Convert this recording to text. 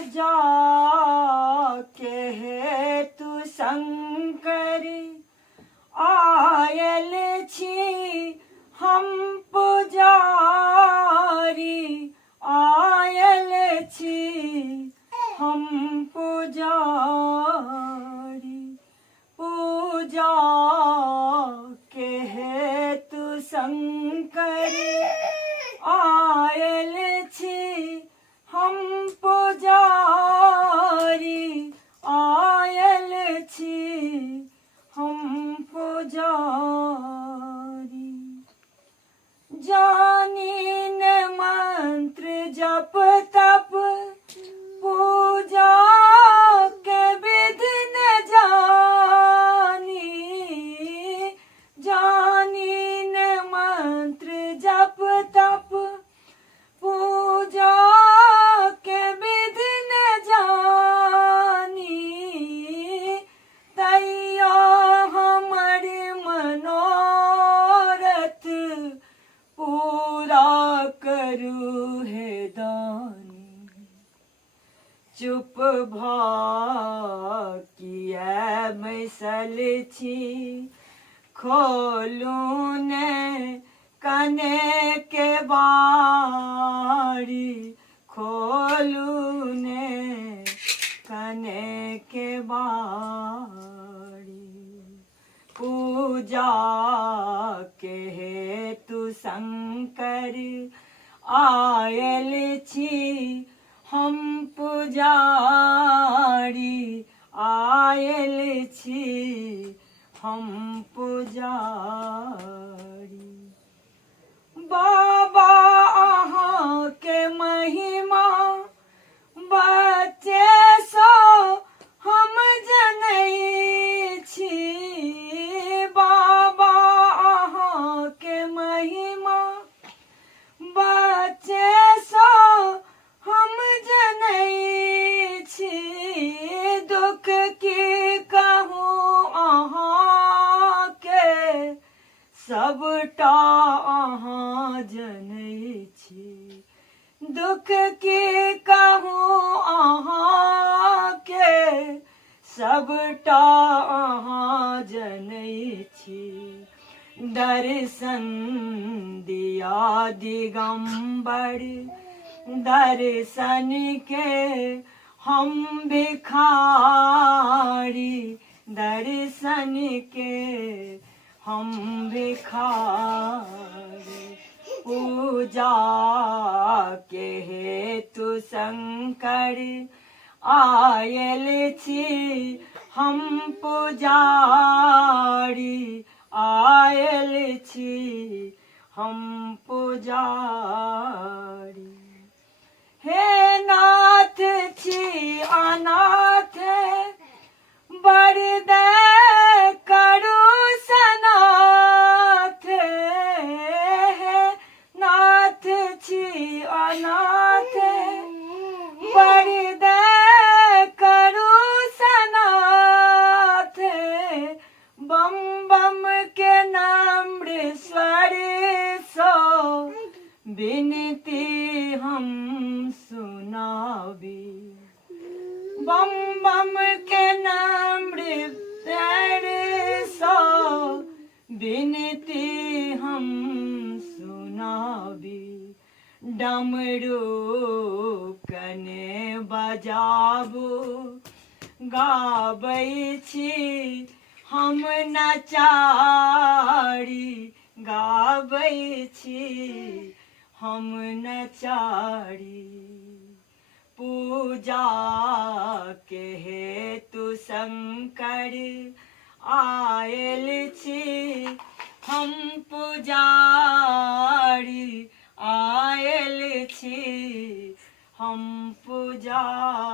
पूजा के हेतु शंकर आयल छी हम पुजारी आयल छी हम पुजारी पूजा के हेतु शंकर आयल छी हम पुजारी आयल छी हम पुजारी जानी न मंत्र जप तप पूजा के विधि न जानी जानी न मंत्र जप तप पूजा के विधि न जानी तैया हमर मनोरथ पूरा करू हे दानी चुप किया बैसल छी खोलू ने कने के बारी खोलू ने कने के बारी पूजा के हेतु शंकर आयल छी हम पुजारी आयल छी हम पुजारी बाबा अहाँ के महिमा बच्चे सो हम जनै छी बाबा अहाँ के महिमा बच्चे सो हम जनै छी दुख की कहूँ अहाँ के सबटा अहाँ जनै छी दुख की कहूँ अहाँ के सबटा अहाँ जनै छी दर्शन दिया दिगंबर दर्शन के हम भिखारी दर्शन के हम भिखारी पूजा के हेतु शंकर आयल छी हम पुजारी आयल छी हम पुजारी हे नाथ छी अनाथ बरदे करू सनाथ हे नाथ छी अनाथ बरदे करू सनाथ बम बम के नाम स्वर सो विनती हम सुनावी बम बम के नाम सो विनती हम सुनावी डमरू कने बजाबू गाबै छी हम नचारी गाबै छी हम नचारी पूजा के हेतु शंकर आयल छी हम पुजारी आयल छी हम पुजारी।